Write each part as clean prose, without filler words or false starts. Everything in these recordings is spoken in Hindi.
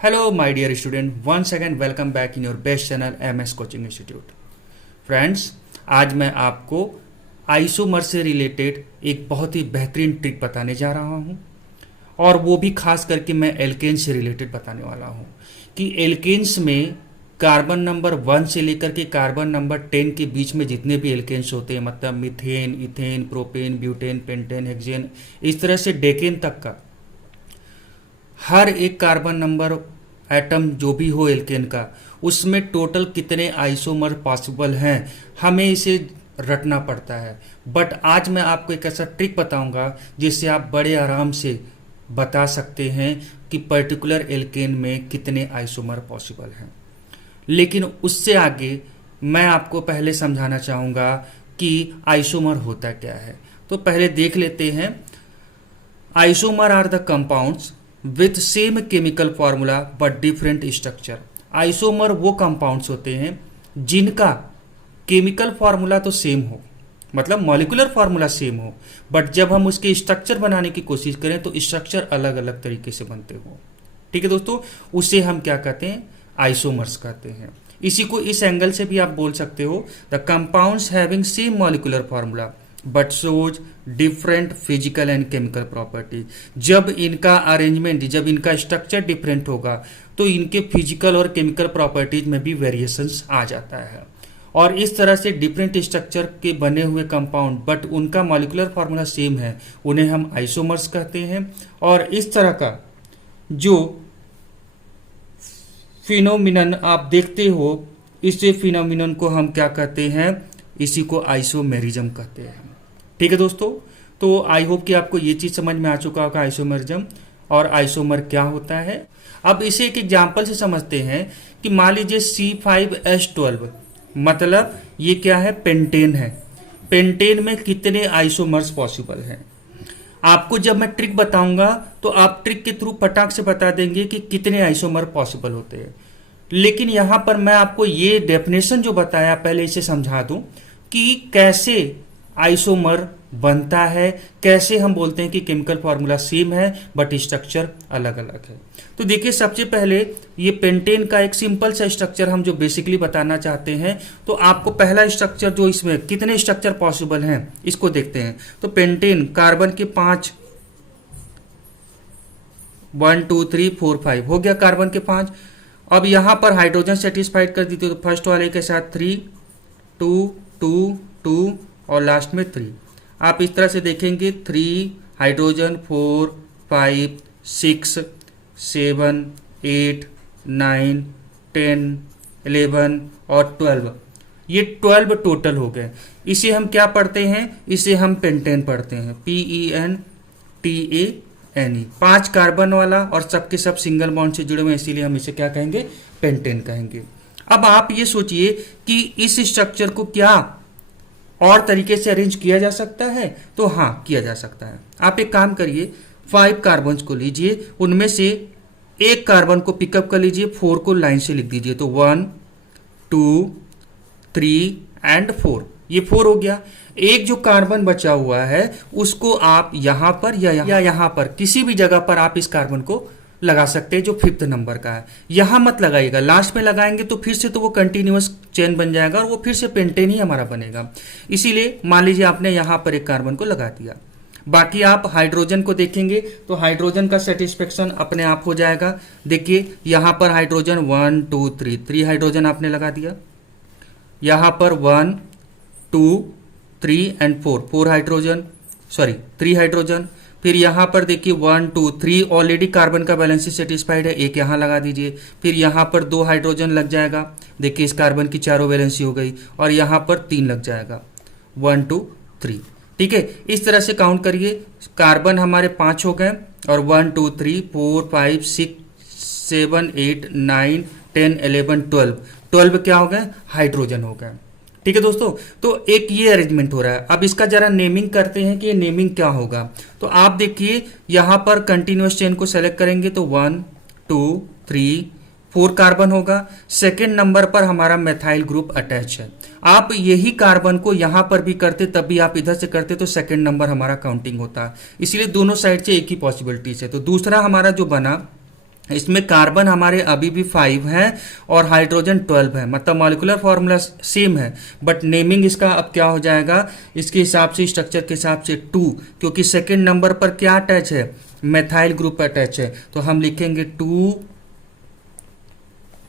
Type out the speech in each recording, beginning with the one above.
Hello, my dear student. Once again, welcome back in your best channel, MS Coaching Institute. Friends, आज मैं आपको आइसोमर से रिलेटेड एक बहुत ही बेहतरीन ट्रिक बताने जा रहा हूँ, और वो भी खास करके मैं एल्केन्स से रिलेटेड बताने वाला हूँ कि एल्केन्स में कार्बन नंबर 1 से लेकर के कार्बन नंबर 10 के बीच में जितने भी एल्केन्स होते हैं, मतलब methane, ethane, propane, butane, pentane, hexane, इस तरह से डेकेन तक का हर एक कार्बन नंबर एटम जो भी हो एल्केन का, उसमें टोटल कितने आइसोमर पॉसिबल हैं, हमें इसे रटना पड़ता है। बट आज मैं आपको एक ऐसा ट्रिक बताऊंगा जिससे आप बड़े आराम से बता सकते हैं कि पर्टिकुलर एल्केन में कितने आइसोमर पॉसिबल हैं। लेकिन उससे आगे मैं आपको पहले समझाना चाहूँगा कि आइसोमर होता क्या है। तो पहले देख लेते हैं। Isomer are the compounds with same chemical formula but different structure. Isomer वो कंपाउंड्स होते हैं जिनका केमिकल फार्मूला तो सेम हो, मतलब मॉलिक्यूलर फार्मूला सेम हो, बट जब हम उसके स्ट्रक्चर बनाने की कोशिश करें तो स्ट्रक्चर अलग अलग तरीके से बनते हो। ठीक है दोस्तों, उसे हम क्या कहते हैं? आइसोमर्स कहते हैं। इसी को इस एंगल से भी आप बोल सकते हो, the compounds having same molecular formula but shows different physical and chemical property. जब इनका अरेंजमेंट, जब इनका स्ट्रक्चर डिफरेंट होगा तो इनके फिजिकल और केमिकल प्रॉपर्टीज में भी वेरिएशंस आ जाता है। और इस तरह से डिफरेंट स्ट्रक्चर के बने हुए कंपाउंड बट उनका मॉलिक्यूलर फार्मूला सेम है, उन्हें हम आइसोमर्स कहते हैं। और इस तरह का जो फिनोमिनन आप देखते हो, इस फिनोमिनन को हम क्या कहते हैं? इसी को आइसोमेरिज्म कहते हैं। ठीक है दोस्तों, तो आई होप कि आपको ये चीज समझ में आ चुका होगा, आइसोमेरिज्म और आइसोमर क्या होता है। अब इसे एक एग्जांपल से समझते हैं कि मान लीजिए C5H12, मतलब ये क्या है? पेंटेन है। पेंटेन में कितने आइसोमर्स पॉसिबल हैं? आपको जब मैं ट्रिक बताऊंगा तो आप ट्रिक के थ्रू फटाक से बता देंगे कि कितने आइसोमर पॉसिबल होते हैं। लेकिन यहां पर मैं आपको ये डेफिनेशन जो बताया पहले इसे समझा दूं कि कैसे आइसोमर बनता है, कैसे हम बोलते हैं कि केमिकल फार्मूला सेम है बट स्ट्रक्चर अलग अलग है। तो देखिए, सबसे पहले ये पेंटेन का एक सिंपल सा स्ट्रक्चर हम जो बेसिकली बताना चाहते हैं, तो आपको पहला स्ट्रक्चर जो इसमें कितने स्ट्रक्चर पॉसिबल हैं इसको देखते हैं। तो पेंटेन कार्बन के 5, 1 2 3 4 5 हो गया, कार्बन के 5। अब यहां पर हाइड्रोजन सेटिस्फाइड कर दीजिए, तो फर्स्ट वाले के साथ 3 2 2 2 और लास्ट में 3। आप इस तरह से देखेंगे 3 हाइड्रोजन, 4 5 6 7 8 9 10 11 और 12। ये 12 टोटल हो गए। इसे हम क्या पढ़ते हैं? इसे हम पेंटेन पढ़ते हैं, PENTANE। 5 कार्बन वाला और सबके सब सिंगल बॉन्ड से जुड़े हुए, इसीलिए हम इसे क्या कहेंगे? पेंटेन कहेंगे। अब आप ये सोचिए कि इस स्ट्रक्चर को क्या और तरीके से अरेंज किया जा सकता है? तो हाँ, किया जा सकता है। आप एक काम करिए, 5 कार्बन को लीजिए, उनमें से एक कार्बन को पिकअप कर लीजिए, 4 को लाइन से लिख दीजिए, तो 1 2 3 एंड 4। ये 4 हो गया। एक जो कार्बन बचा हुआ है उसको आप यहां पर या यहां पर किसी भी जगह पर आप इस कार्बन को लगा सकते हैं जो 5th नंबर का है। यहां मत लगाइएगा, लास्ट में लगाएंगे तो फिर से तो वो कंटिन्यूअस चेन बन जाएगा और वो फिर से पेंटेन ही हमारा बनेगा। इसीलिए मान लीजिए आपने यहां पर एक कार्बन को लगा दिया। बाकी आप हाइड्रोजन को देखेंगे तो हाइड्रोजन का सेटिस्फेक्शन अपने आप हो जाएगा। देखिए यहां पर हाइड्रोजन 1 2 3 हाइड्रोजन आपने लगा दिया। यहां पर 1 2 3 एंड 4 हाइड्रोजन, सॉरी 3 हाइड्रोजन। फिर यहां पर देखिए 1 2 3 ऑलरेडी कार्बन का बैलेंस सेटिस्फाइड है, एक यहां लगा दीजिए। फिर यहां पर 2 हाइड्रोजन लग जाएगा, देखिए इस कार्बन की चारों वैलेंसी हो गई, और यहां पर 3 लग जाएगा, 1 2 3। ठीक है, इस तरह से काउंट करिए। कार्बन हमारे 5 हो गए, और 1 2 3 4 5 6 7 8 9 10 11 12 क्या हो गए? हाइड्रोजन हो गए। ठीक है दोस्तों, तो एक ये अरेंजमेंट हो रहा है। अब इसका जरा नेमिंग करते हैं कि ये नेमिंग क्या होगा। तो आप देखिए यहां पर कंटिन्यूअस चेन को सेलेक्ट करेंगे तो 1 2 3 4 कार्बन होगा। सेकेंड नंबर पर हमारा मेथाइल ग्रुप अटैच है। आप यही कार्बन को यहां पर भी करते, तब भी आप इधर से करते तो सेकेंड नंबर हमारा काउंटिंग होता है। इसलिए दोनों साइड से एक ही पॉसिबिलिटीज है। तो दूसरा हमारा जो बना इसमें कार्बन हमारे अभी भी 5 है और हाइड्रोजन 12 है, मतलब मॉलिक्यूलर फॉर्मूला सेम है, बट नेमिंग इसका अब क्या हो जाएगा, इसके हिसाब से स्ट्रक्चर के हिसाब से 2, क्योंकि सेकेंड नंबर पर क्या अटैच है, मेथाइल ग्रुप अटैच है, तो हम लिखेंगे 2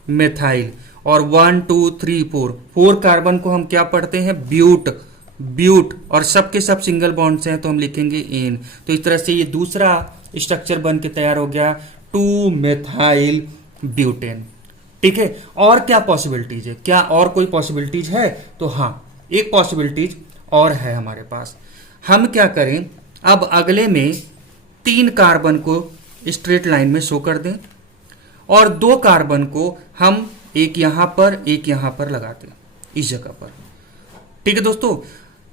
मेथाइल। और 1 2 3 4 कार्बन को हम क्या पढ़ते हैं, ब्यूट, ब्यूट, और सबके सब सिंगल बॉन्ड से हैं तो हम लिखेंगे एन। तो इस तरह से ये दूसरा स्ट्रक्चर बन के तैयार हो गया 2 मेथाइल ब्यूटेन। ठीक है, और क्या पॉसिबिलिटीज है, क्या और कोई पॉसिबिलिटीज है, तो हाँ एक पॉसिबिलिटीज और है हमारे पास। हम क्या करें, अब अगले में 3 कार्बन को स्ट्रेट लाइन में शो कर दें और 2 कार्बन को हम एक यहां पर एक यहां पर लगाते हैं इस जगह पर। ठीक है दोस्तों,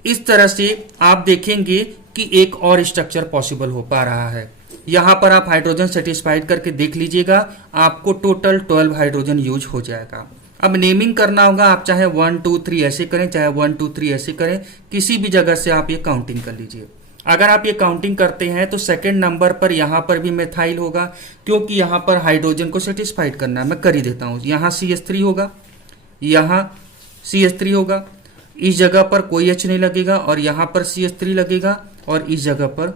इस तरह से आप देखेंगे कि एक और स्ट्रक्चर पॉसिबल हो पा रहा है। यहां पर आप हाइड्रोजन सेटिस्फाइड करके देख लीजिएगा, आपको टोटल 12 हाइड्रोजन यूज हो जाएगा। अब नेमिंग करना होगा, आप चाहे 1 2 3 ऐसे करें, चाहे 1 2 3 ऐसे करें, किसी भी जगह से आप ये काउंटिंग कर लीजिए। अगर आप ये काउंटिंग करते हैं तो सेकंड नंबर पर यहां पर भी मेथाइल होगा, क्योंकि यहां पर हाइड्रोजन को सेटिस्फाइड करना है। मैं कर ही देता हूं, यहां CH3 होगा, यहां CH3 होगा, इस जगह पर कोई H नहीं लगेगा और यहां पर CH3 लगेगा और इस जगह पर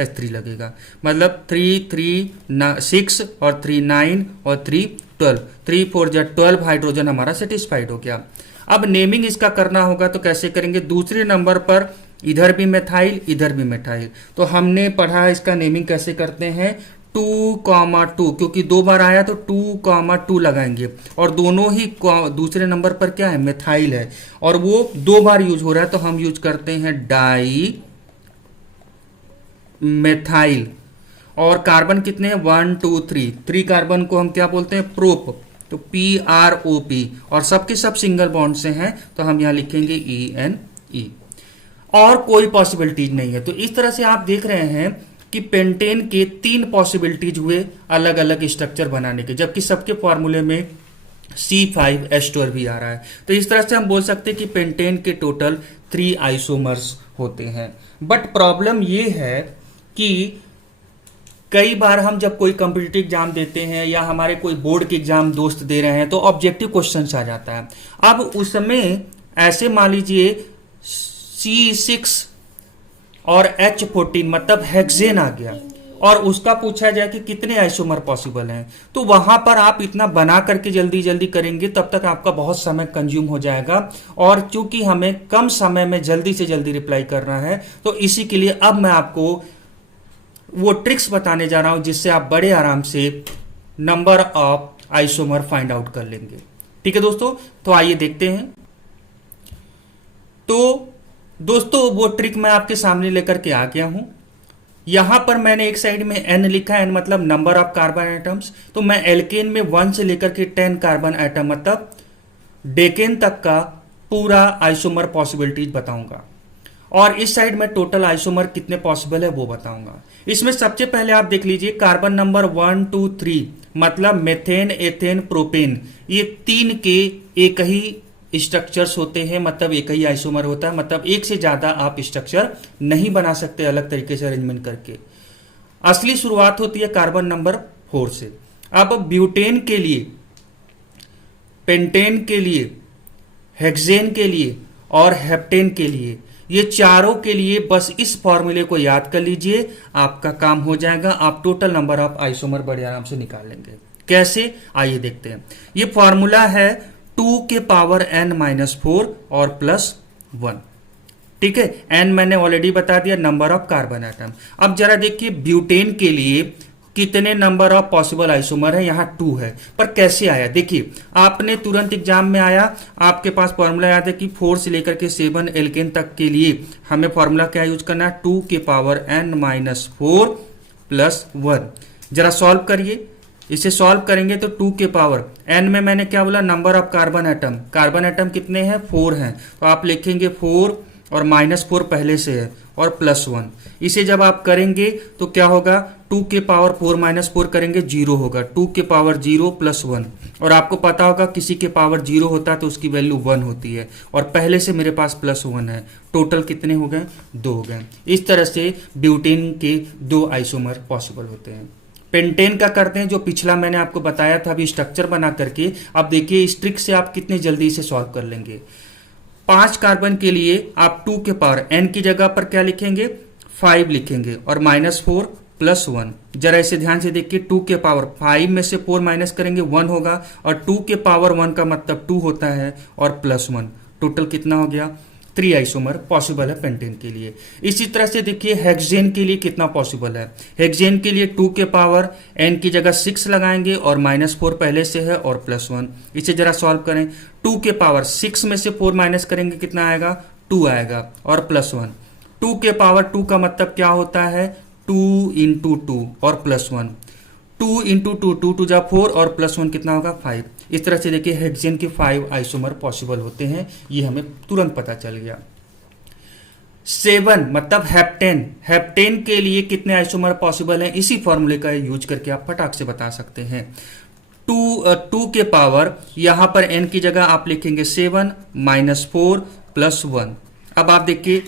H3 लगेगा, मतलब 3 3 6 और 3 9 और 3 12, 3 4 जा 12 हाइड्रोजन हमारा सेटिस्फाइड हो गया। अब नेमिंग इसका करना होगा तो कैसे करेंगे, दूसरे नंबर पर इधर भी मेथाइल इधर भी मेथाइल, तो हमने पढ़ा इसका नेमिंग कैसे करते हैं, 2,2, क्योंकि 2 बार आया तो 2,2 लगाएंगे और दोनों ही दूसरे नंबर पर क्या है, मेथाइल है और वो 2 बार यूज हो रहा है तो हम यूज करते हैं डाई मेथाइल। और कार्बन कितने हैं, 1 2 3 कार्बन को हम क्या बोलते हैं, प्रोप, तो PROP, और सबके सब सिंगल बॉन्ड से हैं तो हम यहां लिखेंगे ENE। और कोई पॉसिबिलिटीज नहीं है। तो इस तरह से आप देख रहे हैं कि पेंटेन के 3 पॉसिबिलिटीज हुए अलग अलग स्ट्रक्चर बनाने के, जबकि सबके फॉर्मूले में C5H12 भी आ रहा है। तो इस तरह से हम बोल सकते हैं कि पेंटेन के टोटल 3 आइसोमर्स होते हैं। बट प्रॉब्लम ये है कि कई बार हम जब कोई कॉम्पिटिटिव एग्जाम देते हैं या हमारे कोई बोर्ड के एग्जाम दोस्त दे रहे हैं तो ऑब्जेक्टिव क्वेश्चंस आ जाता है। अब उसमें ऐसे मान लीजिए C6 और H14 मतलब हेक्सेन आ गया और उसका पूछा जाए कि कितने आइसोमर पॉसिबल हैं, तो वहां पर आप इतना बना करके जल्दी जल्दी करेंगे तब तक आपका बहुत समय कंज्यूम हो जाएगा। और चूंकि हमें कम समय में जल्दी से जल्दी रिप्लाई करना है तो इसी के लिए अब मैं आपको वो ट्रिक्स बताने जा रहा हूं जिससे आप बड़े आराम से number of isomer find out कर लेंगे। ठीक है दोस्तों, तो आइए देखते हैं। तो दोस्तों वो ट्रिक मैं आपके सामने लेकर के आ गया हूं। यहां पर मैंने एक साइड में n लिखा है, n मतलब नंबर ऑफ कार्बन एटम्स, तो मैं एल्केन में 1 से लेकर के 10 कार्बन एटम मतलब डेकेन तक का पूरा आइसोमर पॉसिबिलिटीज बताऊंगा और इस साइड में टोटल आइसोमर कितने पॉसिबल है वो बताऊंगा। इसमें सबसे पहले आप देख लीजिए कार्बन नंबर 1 2 3 मतलब मेथेन एथेन प्रोपेन, ये 3 के एक ही स्ट्रक्चर्स होते हैं, मतलब एक ही आइसोमर होता है, मतलब एक से ज्यादा आप स्ट्रक्चर नहीं बना सकते अलग तरीके से अरेंजमेंट करके। असली शुरुआत होती है कार्बन नंबर 4 से। अब ब्यूटेन के लिए, पेंटेन के लिए, हेक्सेन के लिए और हेप्टेन के लिए, ये चारों के लिए बस इस फॉर्मूले को याद कर लीजिए, आपका काम हो जाएगा। आप टोटल नंबर ऑफ आइसोमर बड़े आराम से निकाल लेंगे। कैसे, आइए देखते हैं। ये फॉर्मूला है 2 के पावर n-4 और +1। ठीक है, n मैंने ऑलरेडी बता दिया, नंबर ऑफ कार्बन एटम। अब जरा देखिए ब्यूटेन के लिए कितने नंबर ऑफ पॉसिबल आइसोमर है, यहां 2 है, पर कैसे आया देखिए। आपने तुरंत एग्जाम में आया, आपके पास फॉर्मूला याद है कि 4 से लेकर के 7 एल्केन तक के लिए हमें फॉर्मूला क्या यूज करना है, 2 के पावर n-4 +1। जरा सॉल्व करिए, इसे सॉल्व करेंगे तो 2 के पावर n में मैंने क्या बोला, number of carbon atom, carbon atom कितने हैं, 4 हैं, तो आप लिखेंगे 4 और -4 पहले से है और +1। इसे जब आप करेंगे तो क्या होगा, 2 के पावर 4 -4 करेंगे 0 होगा, 2 के पावर 0 +1। और आपको पता होगा किसी के पावर 0 होता है तो उसकी वैल्यू 1 होती है, और पहले से मेरे पास +1 है। टोटल कितने हो गए, 2 हो गए। इस तरह से ब्यूटेन के 2 आइसोमर पॉसिबल होते हैं। पेंटेन का करते हैं, जो पिछला मैंने आपको बताया था अभी स्ट्रक्चर बना करके। अब देखिए इस ट्रिक से आप कितने जल्दी इसे सॉल्व कर लेंगे। 5 कार्बन के लिए आप 2 के पावर n की जगह पर क्या लिखेंगे, 5 लिखेंगे और -4 + 1। जरा इसे ध्यान से देखिए, 2 के पावर 5 में से 4 माइनस करेंगे 1 होगा, और 2 के पावर 1 का मतलब 2 होता है, और +1 टोटल कितना हो गया, 3 आइसोमर पॉसिबल है पेंटेन के लिए। इसी तरह से देखिए हेक्सेन के लिए कितना पॉसिबल है। हेक्सेन के लिए 2 के पावर n की जगह 6 लगाएंगे और -4 पहले से है और +1। इसे जरा सॉल्व करें, 2 के पावर 6 में से 4 माइनस करेंगे कितना आएगा, 2 आएगा और +1। 2 के पावर 2 का मतलब क्या होता है, 2 × 2 और +1। 2 × 2 2 टू जा 4 और +1 कितना होगा, 5। इस तरह से देखिए हेक्सेन के 5 आइसोमर पॉसिबल होते हैं, ये हमें तुरंत पता चल गया। 7 मतलब हेप्टेन, हेप्टेन के लिए कितने आइसोमर पॉसिबल हैं, इसी फॉर्मूले का यूज करके आप फटाक से बता सकते हैं। 2 के पावर यहां पर n की जगह आप लिखेंगे 7 -4 + 1। अब आप देखिए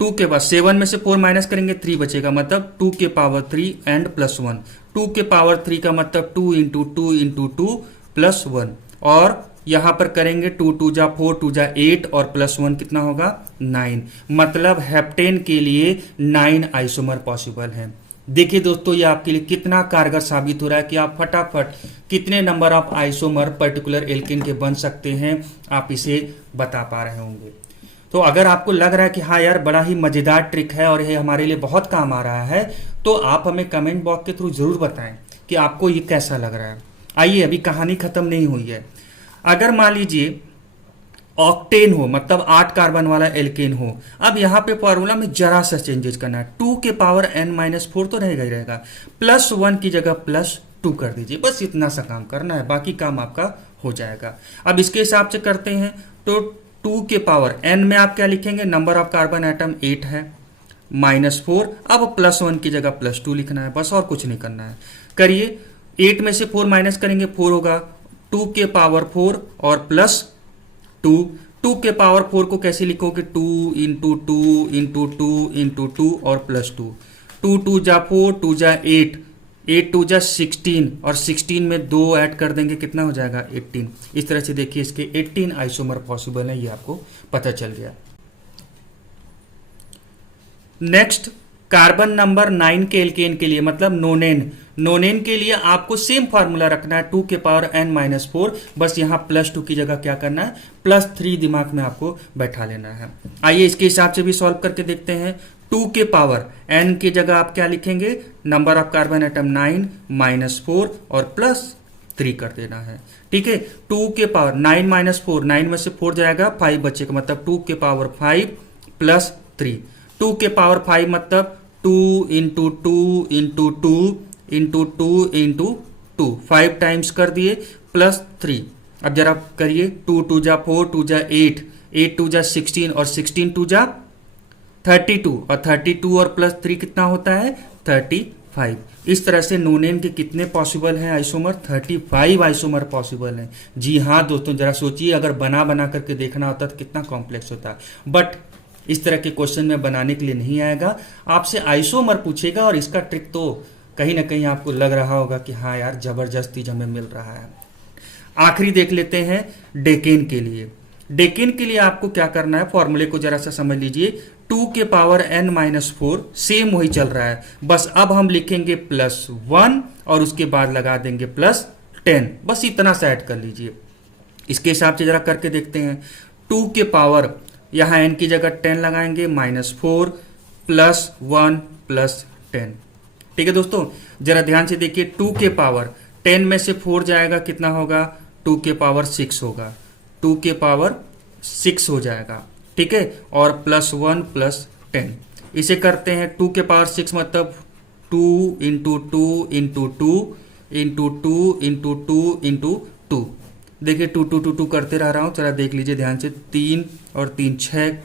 2 के बाद 7 में से 4 माइनस करेंगे 3 बचेगा, मतलब 2 के पावर 3 एंड +1। 2 के पावर 3 का मतलब 2 × 2 × 2 +1, और यहां पर करेंगे 2 2 जा 4 2 जा 8 और +1 कितना होगा, 9। मतलब हेप्टेन के लिए 9 आइसोमर पॉसिबल हैं। देखिए दोस्तों, ये आपके लिए कितना कारगर साबित हो रहा है कि आप फटाफट कितने number of isomer particular alkane के बन सकते हैं, आप इसे बता पा रहे होंगे। तो अगर आपको लग रहा है कि हाँ यार बड़ा ही मजेदार ट्रिक है और ये हमारे लिए बहुत काम आ रहा है, तो आप हमें कमेंट बॉक्स के थ्रू जरूर बताएं कि आपको ये कैसा लग रहा है। आइए, अभी कहानी खत्म नहीं हुई है। अगर मान लीजिए ऑक्टेन हो, मतलब 8 कार्बन वाला एल्केन हो, अब यहां पे फॉर्मूला में जरा सा चेंजेस करना है। 2 के पावर n -4 तो रहेगा ही रहेगा, +1 की जगह +2 कर दीजिए, बस इतना सा काम करना है, बाकी काम आपका हो जाएगा। अब इसके हिसाब से करते हैं, तो 2 के पावर n में आप क्या लिखेंगे, नंबर ऑफ कार्बन एटम 8 है, -4, अब +1 की जगह +2 लिखना है, बस और कुछ नहीं करना है। करिए, 8 में से 4 माइनस करेंगे 4 होगा, 2 के पावर 4 और +2। 2 के पावर 4 को कैसे लिखोगे, 2 × 2 × 2 × 2 और +2। 2 2 जा 4 2 जा 8 8 2 जा 16 और 16 में 2 ऐड कर देंगे कितना हो जाएगा, 18। इस तरह से देखिए इसके 18 आइसोमर पॉसिबल है, ये आपको पता चल गया। नेक्स्ट, कार्बन नंबर 9 के एल्केन के लिए, मतलब नोनेन के लिए आपको सेम फार्मूला रखना है, 2 के पावर n -4, बस यहां +2 की जगह क्या करना है, +3 दिमाग में आपको बैठा लेना है। आइए इसके हिसाब से भी सॉल्व करके देखते हैं। 2 के पावर n की जगह आप क्या लिखेंगे, नंबर ऑफ कार्बन एटम 9 -4 और +3 कर देना है। ठीक है, 2 के पावर 9 -4, 9 में से 4 जाएगा 5 बचेगा, मतलब 2 के पावर 5 +3। 2 के पावर 5 मतलब 2 × 2 × 2 × 2 × 2, 5 टाइम्स कर दिए, +3। अब जरा करिए, 2 2 जा 4 2 जा 8 8 2 जा 16 और 16 2 जा 32, और 32 और +3 कितना होता है, 35। इस तरह से नोनेन के कितने पॉसिबल हैं आइसोमर, 35 आइसोमर पॉसिबल हैं। जी हाँ दोस्तों, जरा सोचिए, अगर बना करके देखना होता तो कितना कॉम्प्लेक्स होता, बट इस तरह के क्वेश्चन में बनाने के लिए नहीं आएगा, आपसे आइसोमर पूछेगा, और इसका ट्रिक तो कहीं ना कहीं आपको लग रहा होगा कि हाँ यार जबरदस्त चीज हमें मिल रहा है। आखिरी देख लेते हैं डेकेन के लिए। डेकेन के लिए आपको क्या करना है, फॉर्मूले को जरा सा समझ लीजिए। 2 के पावर n -4 सेम वही चल रहा है, बस अब हम लिखेंगे +1 और उसके बाद लगा देंगे +10, बस इतना सा ऐड कर लीजिए। इसके हिसाब से जरा करके देखते हैं। 2 के पावर यहां n की जगह 10 लगाएंगे, -4 +1 +10। ठीक है दोस्तों, जरा ध्यान से देखिए, 2 के पावर 10 में से 4 जाएगा कितना होगा, 2 के पावर 6 होगा, 2 के पावर 6 हो जाएगा। ठीक है, और +1 +10 इसे करते हैं। 2 के पावर 6 मतलब 2 × 2 × 2 × 2 × 2 × 2। देखिए 2 2 2 2 करते रह रहा हूं, जरा देख लीजिए ध्यान से। 3 और 3 6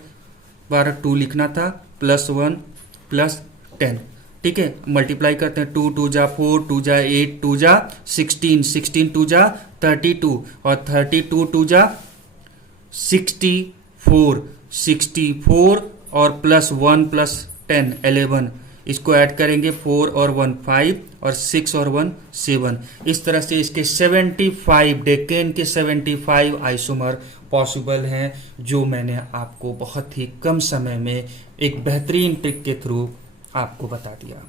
बार 2 लिखना था, +1 +10। ठीक है, मल्टीप्लाई करते हैं। 2 2 जा 4 2 जा 8 2 जा 16 16 2 जा 32 और 32 2 जा 64 64 और +1 +10 11। इसको ऐड करेंगे 4 और 1 5 और 6 और 1 7। इस तरह से इसके 75 डेकेन के 75 आइसोमर पॉसिबल हैं, जो मैंने आपको बहुत ही कम समय में एक बेहतरीन ट्रिक के थ्रू आपको बता दिया।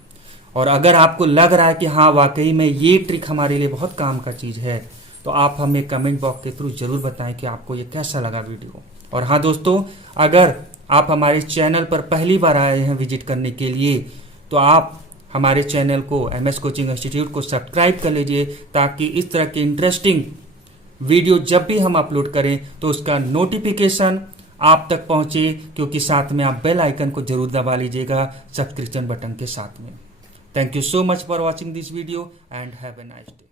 और अगर आपको लग रहा है कि हाँ वाकई में ये ट्रिक हमारे लिए बहुत काम का चीज़ है, तो आप हमें कमेंट बॉक्स के थ्रू जरूर बताएं कि आपको ये कैसा लगा वीडियो। और हाँ दोस्तों, अगर आप हमारे चैनल पर पहली बार आए हैं विजिट करने के लिए, तो आप हमारे चैनल को MS कोचिंग इंस्टीट्यूट को सब्सक्राइब कर लीजिए, ताकि इस तरह के इंटरेस्टिंग वीडियो जब भी हम अपलोड करें तो उसका नोटिफिकेशन आप तक पहुंचे, क्योंकि साथ में आप बेल आइकन को जरूर दबा लीजिएगा सब्सक्रिप्शन बटन के साथ में। Thank you so much for watching this video and have a nice day.